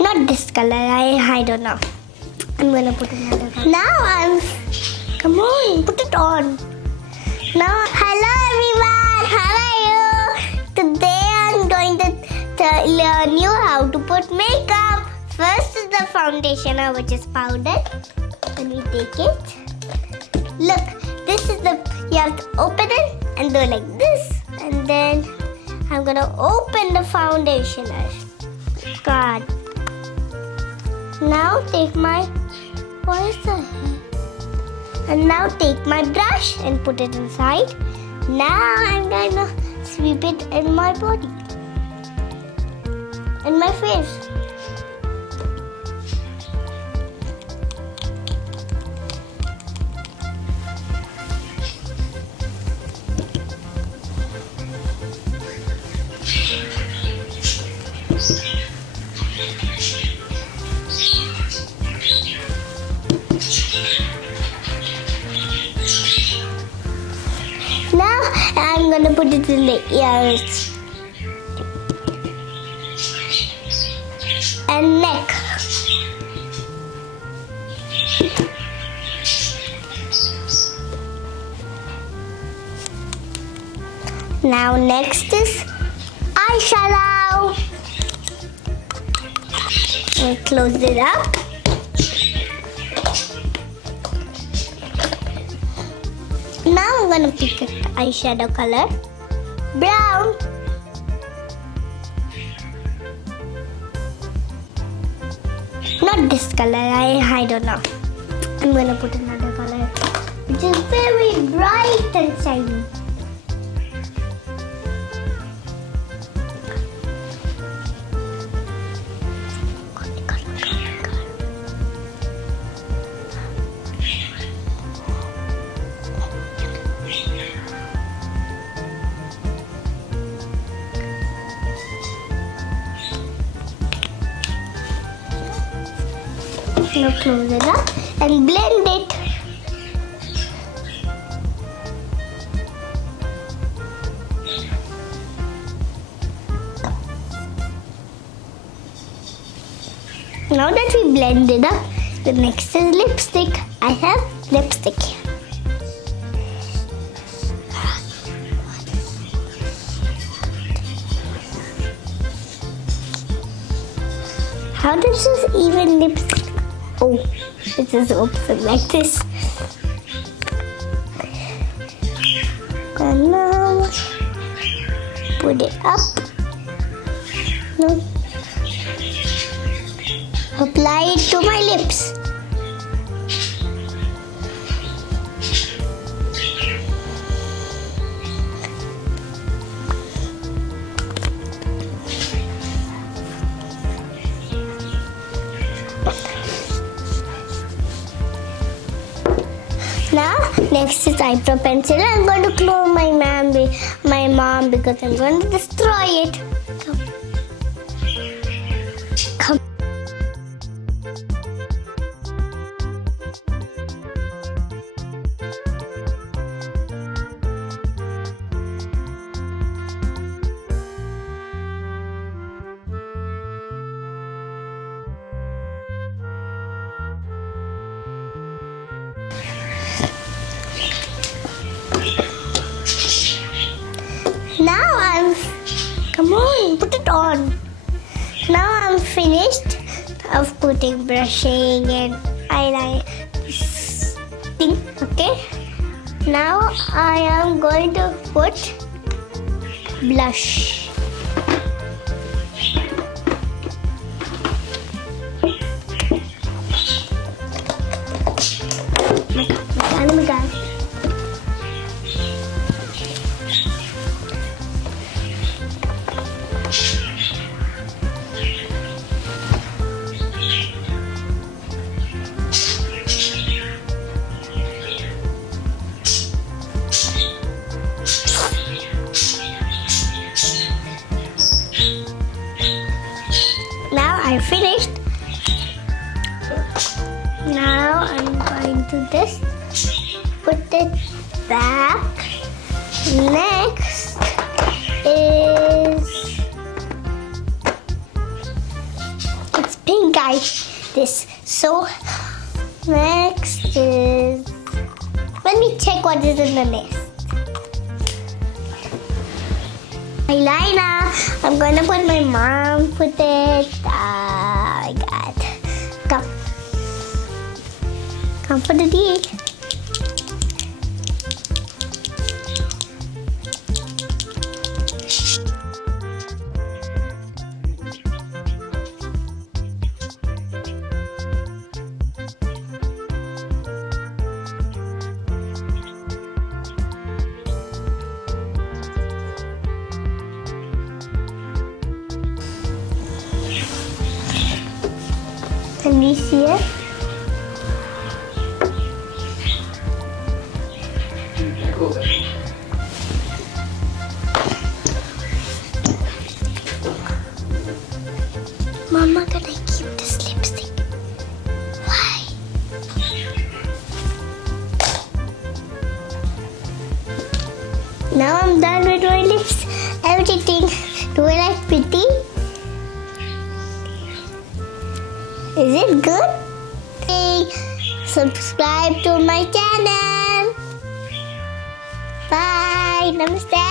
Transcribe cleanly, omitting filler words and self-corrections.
Not this color. I don't know. I'm gonna put another color. Come on, put it on. Now, hello everyone. How are you? Today I'm going to learn you how to put makeup. First is the foundation, which is powder. When we take it, look. This is you have to open it and do like this, and then I'm gonna open the foundationer. God. Now take my and now take my brush and put it inside. Now I'm gonna sweep it in my body, in my face. Now I'm gonna put it in the ears and neck. Now next is eyeshadow. And close it up. Now I'm gonna pick an eyeshadow color, brown. Not this color. I don't know. I'm gonna put another color, which is very bright and shiny. Now close it up and blend it. Now that we blend it up, the next is lipstick. I have lipstick. How does this even lipstick? Oh, it is open like this. And now put it up. No. Apply it to my lips. Now, next is eyebrow pencil. I'm going to clone my mom because I'm going to destroy it. Come. Come on, put it on. Now I'm finished of putting brushing and eyeliner thing. Okay. Now I am going to put blush. My God. I finished. Now I'm going to just put it back. Next is it's guys this. So next is, let me check what is in the list. Eyeliner. I'm gonna put my mom put it. Oh my god. Come for the D. Can we see it? Mama gonna keep this lipstick. Why? Now I'm done with my lips. Everything. Do I like pretty? Is it good? Hey, subscribe to my channel. Bye. Namaste.